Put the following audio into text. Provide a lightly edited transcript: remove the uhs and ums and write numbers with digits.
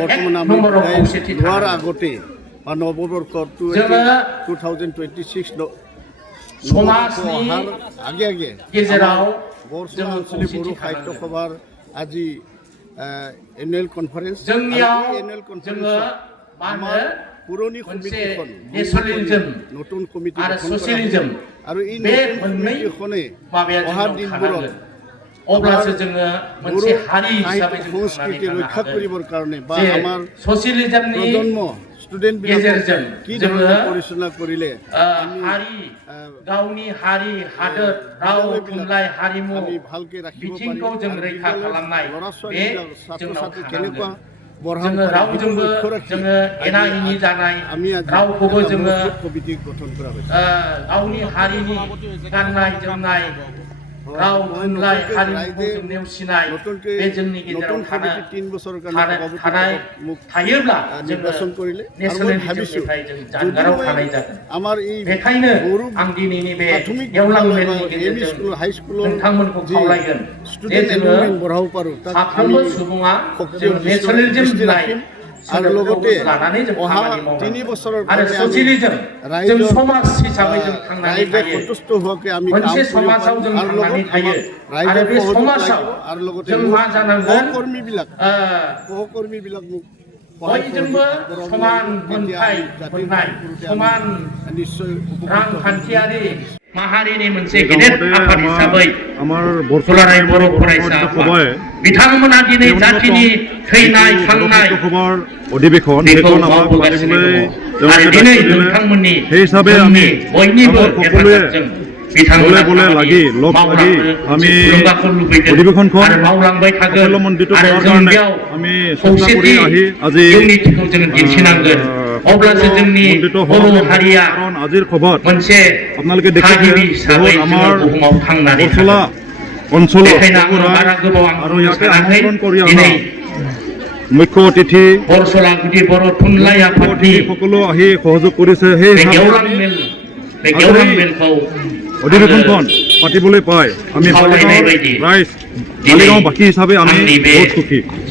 বৰ্তমান আমি লোৱাৰ আগতে বা নৱবৰ্ষ 2026 অহাৰ আগে আগে বৰচলা আঞ্চলিক বড়ো সাহিত্য সভাৰ আজি এনুৱেল কনফাৰেন্স এনুৱেল কনফাৰেন্সত আমাৰ পুৰণি কমিটিখন নতুন কমিটি গঠন কৰা আৰু এই নতুন কমিটিখনে অহা দিনবোৰত अब्लासो जोङो मोनसे हारि हिसाबै जों संस्कृति रक्षा करिबर कारणे बा जे आमार ससियलिज्मनि प्रजन्म स्टुडेन्ट गेजेरजों की जोङो परिचालना करिले हारि गावनि हारि हादोर राव थुनलाइ हारिमु आमी भालके राखिब बिथिंखौ जों रैखा खालामनाय बे जोंनाव केनेका जोङो रावजोंबो जोङो एना एनि जानाय रावखौबो जोङो कमिटि गठन करा गावनि हारिनि गाननाय जोमनाय राव थुनलाइ हारिमुखौ जों नेवसिनाय बे जोंनि गेजेराव थायोब्ला निर्वाचन करिले नेसनेलिज्मनिफ्राय जों जानगाराव थानाय जागोन आमार ई बेखायनो आं दिनैनि बे गेवलां मेलनि गेजेरजों हाई स्कुल नोंथांमोनखौ खावलायगोन जे जोङो बराव पारो साफ्रोमबो सुबुङा जों नेसनेलिज्म होननाय आरो लगते लानानै जों अहा खामानि 3 बोसोरर आरो ससियलिज्म जों समाज हिसाबै जों थांनानै थायो सन्तुष्ट होके आमी मोनसे समाजाव जों थांनानै थायो आरो बे समाजाव आरो लगते जों मा जानांगोन सहकर्मी बिलाक बयजोंबो समान मोनथाय मोननाय समान निश्चय रांखान्थियारि माहारिनि मोनसे गेदेर आफाद हिसाबै आमार दुलाराय बर' फरायसा बिथांमोना दिनै जातिनि थैनाय थांनाय खबर अधिवेशन बेखौ मावबोगासिनो दङ आरो दिनै नोंथांमोननि हिसाबै आमी बयनिबो हेफाजाबजों बिथांमोना बोले लागि लग लागि आमी अधिवेशनखौ आरो मावलांबाय थागोन मन्दिरखौ आरो जों बेयाव आमी खौसेथि আজি इउनिटिखौ जों दिन्थिनांगोन अब्लासो जोंनि बर' हारिया আজিৰ খবৰ मोनसे আপোনালোকে थागिबि हिसाबै আমাৰ बुहुमाव थांनानै बरसला অঞ্চল बारा गोबाव आं আৰু बुंनो ইয়াতে सानाखै আমন্ত্ৰণ কৰি दिनै মুখ্য অতিথি बरसला गुदि बर' थुनलाइ आफादनि সকলো আহি সহযোগ কৰিছে সেই बे गेवलां मेलखौ অধিৱেশনখন পাতিবলৈ পাই আমি খাवलायनाय बायदि ৰাইজ মালিগাঁও বাসী হিচাপে আমি বহুত সুখী।